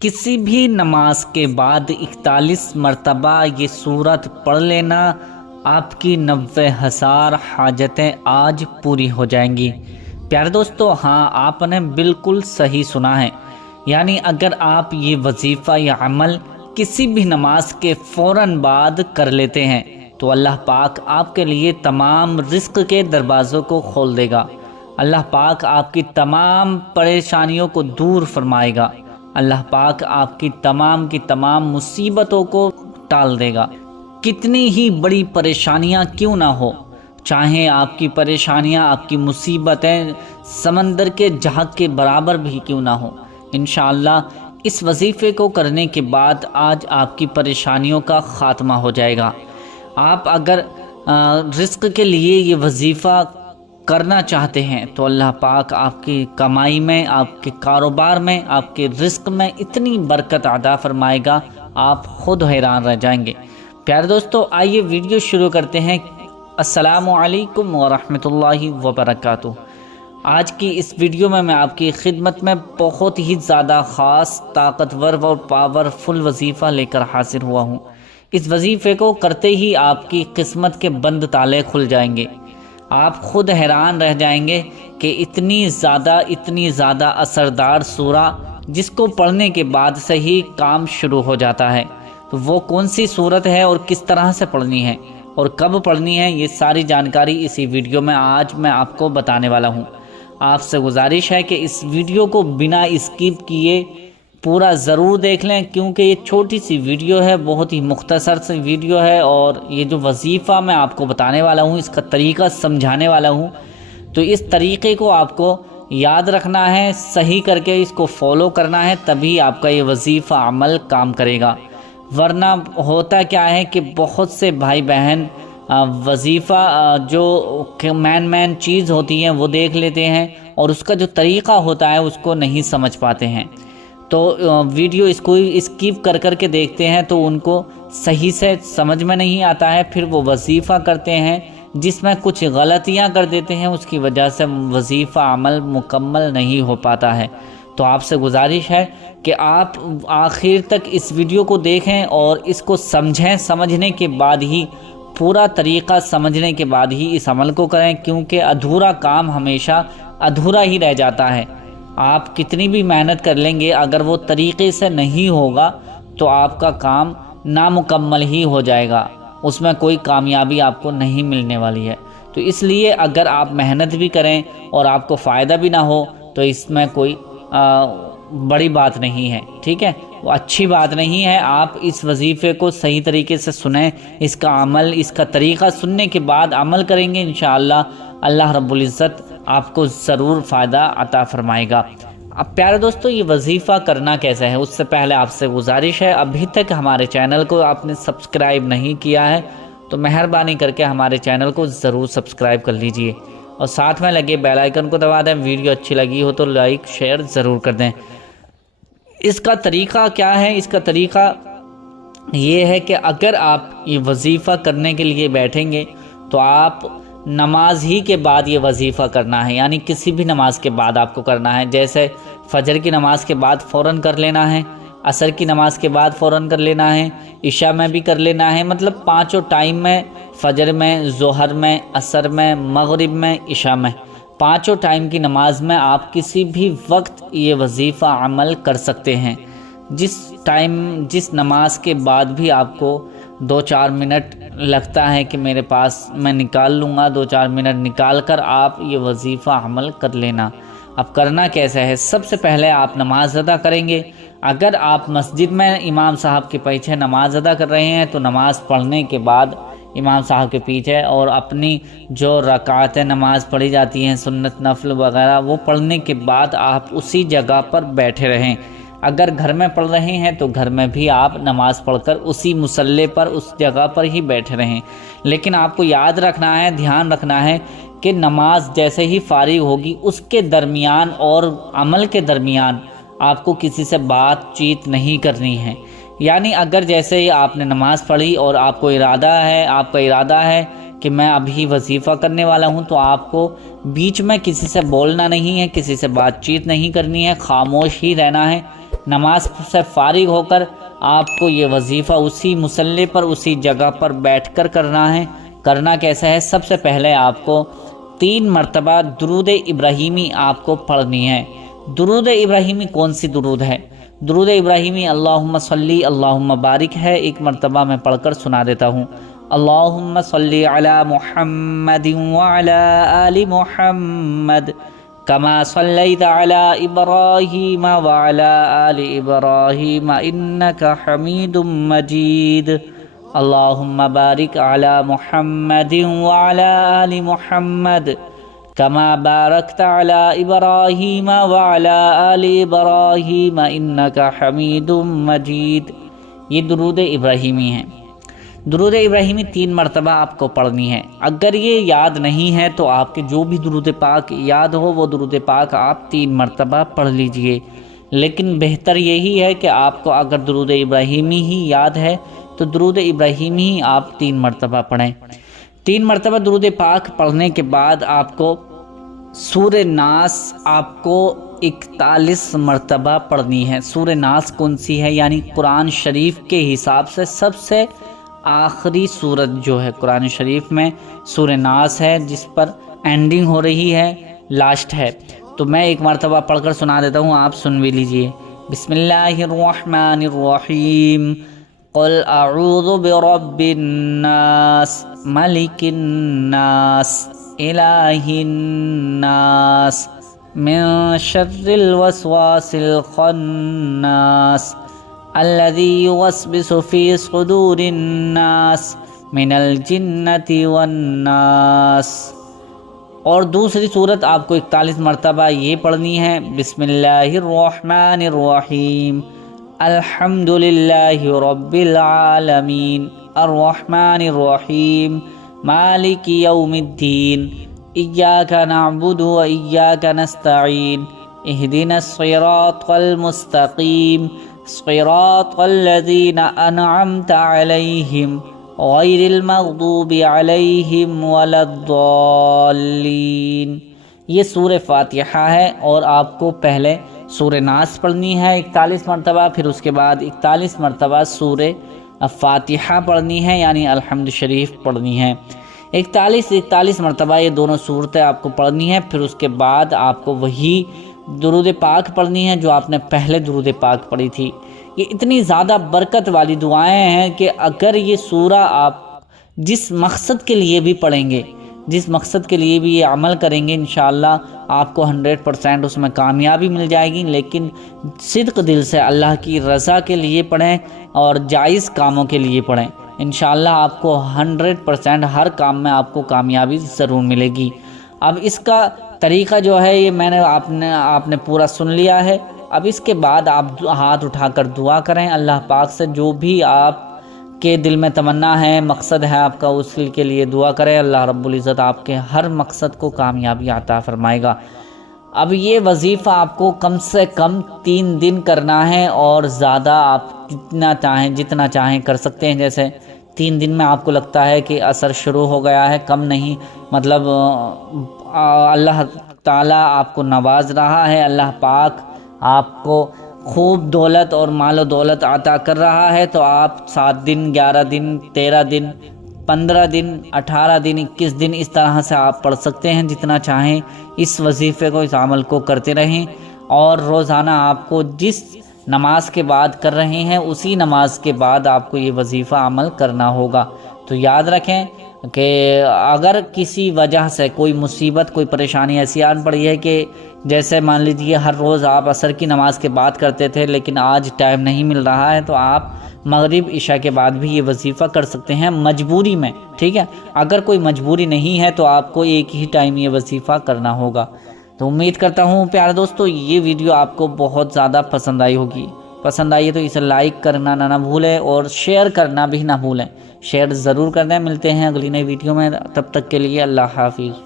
کسی بھی نماز کے بعد 41 مرتبہ یہ سورت پڑھ لینا، آپ کی 90,000 حاجتیں آج پوری ہو جائیں گی۔ پیارے دوستو، ہاں آپ نے بالکل صحیح سنا ہے، یعنی اگر آپ یہ وظیفہ یا عمل کسی بھی نماز کے فوراً بعد کر لیتے ہیں تو اللہ پاک آپ کے لیے تمام رزق کے دروازوں کو کھول دے گا۔ اللہ پاک آپ کی تمام پریشانیوں کو دور فرمائے گا۔ اللہ پاک آپ کی تمام مصیبتوں کو ٹال دے گا۔ کتنی ہی بڑی پریشانیاں کیوں نہ ہو، چاہے آپ کی پریشانیاں، آپ کی مصیبتیں سمندر کے جہاز کے برابر بھی کیوں نہ ہو، انشاءاللہ اس وظیفے کو کرنے کے بعد آج آپ کی پریشانیوں کا خاتمہ ہو جائے گا۔ آپ اگر رزق کے لیے یہ وظیفہ کرنا چاہتے ہیں تو اللہ پاک آپ کی کمائی میں، آپ کے کاروبار میں، آپ کے رزق میں اتنی برکت عطا فرمائے گا، آپ خود حیران رہ جائیں گے۔ پیارے دوستو، آئیے ویڈیو شروع کرتے ہیں۔ السلام علیکم ورحمۃ اللہ وبرکاتہ۔ آج کی اس ویڈیو میں آپ کی خدمت میں بہت ہی زیادہ خاص، طاقتور اور پاورفل وظیفہ لے کر حاضر ہوا ہوں۔ اس وظیفے کو کرتے ہی آپ کی قسمت کے بند تالے کھل جائیں گے۔ آپ خود حیران رہ جائیں گے کہ اتنی زیادہ اثردار سورہ جس کو پڑھنے کے بعد سے ہی کام شروع ہو جاتا ہے، تو وہ کون سی سورت ہے اور کس طرح سے پڑھنی ہے اور کب پڑھنی ہے، یہ ساری جانکاری اسی ویڈیو میں آج میں آپ کو بتانے والا ہوں۔ آپ سے گزارش ہے کہ اس ویڈیو کو بنا اسکپ کیے پورا ضرور دیکھ لیں، کیونکہ یہ چھوٹی سی ویڈیو ہے، بہت ہی مختصر سی ویڈیو ہے، اور یہ جو وظیفہ میں آپ کو بتانے والا ہوں، اس کا طریقہ سمجھانے والا ہوں، تو اس طریقے کو آپ کو یاد رکھنا ہے، صحیح کر کے اس کو فالو کرنا ہے، تبھی آپ کا یہ وظیفہ عمل کام کرے گا۔ ورنہ ہوتا کیا ہے کہ بہت سے بھائی بہن وظیفہ جو مین چیز ہوتی ہیں وہ دیکھ لیتے ہیں، اور اس کا جو طریقہ ہوتا ہے اس کو نہیں سمجھ پاتے ہیں، تو ویڈیو اس کو اسکپ کر کے دیکھتے ہیں تو ان کو صحیح سے سمجھ میں نہیں آتا ہے، پھر وہ وظیفہ کرتے ہیں جس میں کچھ غلطیاں کر دیتے ہیں، اس کی وجہ سے وظیفہ عمل مکمل نہیں ہو پاتا ہے۔ تو آپ سے گزارش ہے کہ آپ آخر تک اس ویڈیو کو دیکھیں اور اس کو سمجھیں، سمجھنے کے بعد ہی، پورا طریقہ سمجھنے کے بعد ہی اس عمل کو کریں، کیونکہ ادھورا کام ہمیشہ ادھورا ہی رہ جاتا ہے۔ آپ کتنی بھی محنت کر لیں گے، اگر وہ طریقے سے نہیں ہوگا تو آپ کا کام نامکمل ہی ہو جائے گا، اس میں کوئی کامیابی آپ کو نہیں ملنے والی ہے۔ تو اس لیے اگر آپ محنت بھی کریں اور آپ کو فائدہ بھی نہ ہو تو اس میں کوئی بڑی بات نہیں ہے، ٹھیک ہے، وہ اچھی بات نہیں ہے۔ آپ اس وظیفے کو صحیح طریقے سے سنیں، اس کا عمل، اس کا طریقہ سننے کے بعد عمل کریں گے، انشاءاللہ اللہ رب العزت آپ کو ضرور فائدہ عطا فرمائے گا۔ اب پیارے دوستو، یہ وظیفہ کرنا کیسے ہے، اس سے پہلے آپ سے گزارش ہے، ابھی تک ہمارے چینل کو آپ نے سبسکرائب نہیں کیا ہے تو مہربانی کر کے ہمارے چینل کو ضرور سبسکرائب کر لیجئے، اور ساتھ میں لگے بیل آئیکن کو دبا دیں۔ ویڈیو اچھی لگی ہو تو لائک شیئر ضرور کر دیں۔ اس کا طریقہ کیا ہے؟ اس کا طریقہ یہ ہے کہ اگر آپ یہ وظیفہ کرنے کے لیے بیٹھیں گے تو آپ نماز ہی کے بعد یہ وظیفہ کرنا ہے، یعنی کسی بھی نماز کے بعد آپ کو کرنا ہے، جیسے فجر کی نماز کے بعد فوراً کر لینا ہے، عصر کی نماز کے بعد فوراً کر لینا ہے، عشاء میں بھی کر لینا ہے، مطلب پانچوں ٹائم میں، فجر میں، ظہر میں، عصر میں، مغرب میں، عشاء میں، پانچوں ٹائم کی نماز میں آپ کسی بھی وقت یہ وظیفہ عمل کر سکتے ہیں۔ جس نماز کے بعد بھی آپ کو 2-4 منٹ لگتا ہے کہ میرے پاس میں نکال لوں گا، 2-4 منٹ نکال کر آپ یہ وظیفہ عمل کر لینا۔ اب کرنا کیسے ہے؟ سب سے پہلے آپ نماز ادا کریں گے۔ اگر آپ مسجد میں امام صاحب کے پیچھے نماز ادا کر رہے ہیں تو نماز پڑھنے کے بعد امام صاحب کے پیچھے اور اپنی جو رکعتیں نماز پڑھی جاتی ہیں، سنت نفل وغیرہ، وہ پڑھنے کے بعد آپ اسی جگہ پر بیٹھے رہیں۔ اگر گھر میں پڑھ رہے ہیں تو گھر میں بھی آپ نماز پڑھ کر اسی مصلی پر، اس جگہ پر ہی بیٹھے رہیں، لیکن آپ کو یاد رکھنا ہے، دھیان رکھنا ہے کہ نماز جیسے ہی فارغ ہوگی اس کے درمیان اور عمل کے درمیان آپ کو کسی سے بات چیت نہیں کرنی ہے۔ یعنی اگر جیسے ہی آپ نے نماز پڑھی اور آپ کا ارادہ ہے کہ میں ابھی وظیفہ کرنے والا ہوں، تو آپ کو بیچ میں کسی سے بولنا نہیں ہے، کسی سے بات چیت نہیں کرنی ہے، خاموش ہی رہنا ہے، نماز سے فارغ ہو کر آپ کو یہ وظیفہ اسی مصلی پر اسی جگہ پر بیٹھ کر کرنا ہے۔ کرنا کیسا ہے؟ سب سے پہلے آپ کو 3 مرتبہ درود ابراہیمی آپ کو پڑھنی ہے۔ درود ابراہیمی کون سی درود ہے؟ درود ابراہیمی اللہم صلی اللہم بارک ہے، ایک مرتبہ میں پڑھ کر سنا دیتا ہوں۔ اللہم صلی علی محمد وعلی آل محمد کما صلیت علی ابراہیم وعلی آل ابراہیم انک حمید مجید۔ اللہم بارک علی محمد وعلی آل محمد کما بارکت علی ابراہیم وعلی آل ابراہیم انک حمید مجید۔ یہ درود ابراہیمی ہے۔ درود ابراہیمی 3 مرتبہ آپ کو پڑھنی ہے۔ اگر یہ یاد نہیں ہے تو آپ کے جو بھی درود پاک یاد ہو وہ درود پاک آپ 3 مرتبہ پڑھ لیجئے، لیکن بہتر یہی ہے کہ آپ کو اگر درود ابراہیمی ہی یاد ہے تو درود ابراہیمی ہی آپ 3 مرتبہ پڑھیں۔ 3 مرتبہ درود پاک پڑھنے کے بعد آپ کو سورہ ناس آپ کو 41 مرتبہ پڑھنی ہے۔ سورہ ناس کون سی ہے؟ یعنی قرآن شریف کے حساب سے سب سے آخری سورت جو ہے قرآن شریف میں سورہ ناس ہے، جس پر اینڈنگ ہو رہی ہے، لاسٹ ہے۔ تو میں ایک مرتبہ پڑھ کر سنا دیتا ہوں، آپ سن بھی لیجئے۔ بسم اللہ الرحمن الرحیم، قل اعوذ برب الناس ملک الناس الہ الناس من شر الوسواس الخناس الذي يوسوس في صدور الناس من الجنة والناس۔ اور دوسری صورت آپ کو 41 مرتبہ یہ پڑھنی ہے۔ بسم اللہ الرحمن الرحیم، الحمد للہ رب العالمین، الرحمن الرحیم، مالک یوم الدین، ایاک نعبد و ایاک نستعین، اہدنا الصراط المستقیم، صراط الذین انعمت علیہم غیر المغضوب علیہم ولا الضالین۔ یہ سورہ فاتحہ ہے، اور آپ کو پہلے سورہ ناس پڑھنی ہے 41 مرتبہ، پھر اس کے بعد 41 مرتبہ سورہ فاتحہ پڑھنی ہے، یعنی الحمد شریف پڑھنی ہے۔ 41 مرتبہ یہ دونوں صورتیں آپ کو پڑھنی ہے۔ پھر اس کے بعد آپ کو وہی درود پاک پڑھنی ہے جو آپ نے پہلے درود پاک پڑھی تھی۔ یہ اتنی زیادہ برکت والی دعائیں ہیں کہ اگر یہ سورہ آپ جس مقصد کے لیے بھی پڑھیں گے، جس مقصد کے لیے بھی یہ عمل کریں گے، انشاءاللہ آپ کو 100% اس میں کامیابی مل جائے گی۔ لیکن صدق دل سے اللہ کی رضا کے لیے پڑھیں اور جائز کاموں کے لیے پڑھیں، انشاءاللہ آپ کو 100% ہر کام میں آپ کو کامیابی ضرور ملے گی۔ اب اس کا طریقہ جو ہے یہ میں نے آپ نے پورا سن لیا ہے۔ اب اس کے بعد آپ ہاتھ اٹھا کر دعا کریں اللہ پاک سے، جو بھی آپ کے دل میں تمنا ہے، مقصد ہے آپ کا، اس کے لیے دعا کریں۔ اللہ رب العزت آپ کے ہر مقصد کو کامیابی عطا فرمائے گا۔ اب یہ وظیفہ آپ کو کم سے کم 3 دن کرنا ہے، اور زیادہ آپ جتنا چاہیں کر سکتے ہیں۔ جیسے 3 دن میں آپ کو لگتا ہے کہ اثر شروع ہو گیا ہے، کم نہیں، مطلب اللہ تعالیٰ آپ کو نواز رہا ہے، اللہ پاک آپ کو خوب دولت اور مال و دولت عطا کر رہا ہے، تو آپ 7 دن 11 دن 13 دن 15 دن 18 دن 21 دن اس طرح سے آپ پڑھ سکتے ہیں، جتنا چاہیں اس وظیفے کو، اس عمل کو کرتے رہیں۔ اور روزانہ آپ کو جس نماز کے بعد کر رہے ہیں اسی نماز کے بعد آپ کو یہ وظیفہ عمل کرنا ہوگا۔ تو یاد رکھیں کہ اگر کسی وجہ سے کوئی مصیبت، کوئی پریشانی ایسی آن پڑی ہے کہ جیسے مان لیجیے ہر روز آپ عصر کی نماز کے بعد کرتے تھے لیکن آج ٹائم نہیں مل رہا ہے، تو آپ مغرب عشاء کے بعد بھی یہ وظیفہ کر سکتے ہیں مجبوری میں، ٹھیک ہے۔ اگر کوئی مجبوری نہیں ہے تو آپ کو ایک ہی ٹائم یہ وظیفہ کرنا ہوگا۔ تو امید کرتا ہوں پیارے دوستو یہ ویڈیو آپ کو بہت زیادہ پسند آئی ہوگی۔ پسند آئی ہے تو اسے لائک کرنا نہ بھولیں، اور شیئر کرنا بھی نہ بھولیں۔ شیئر ضرور کرنا۔ ملتے ہیں اگلی نئی ویڈیو میں، تب تک کے لیے اللہ حافظ۔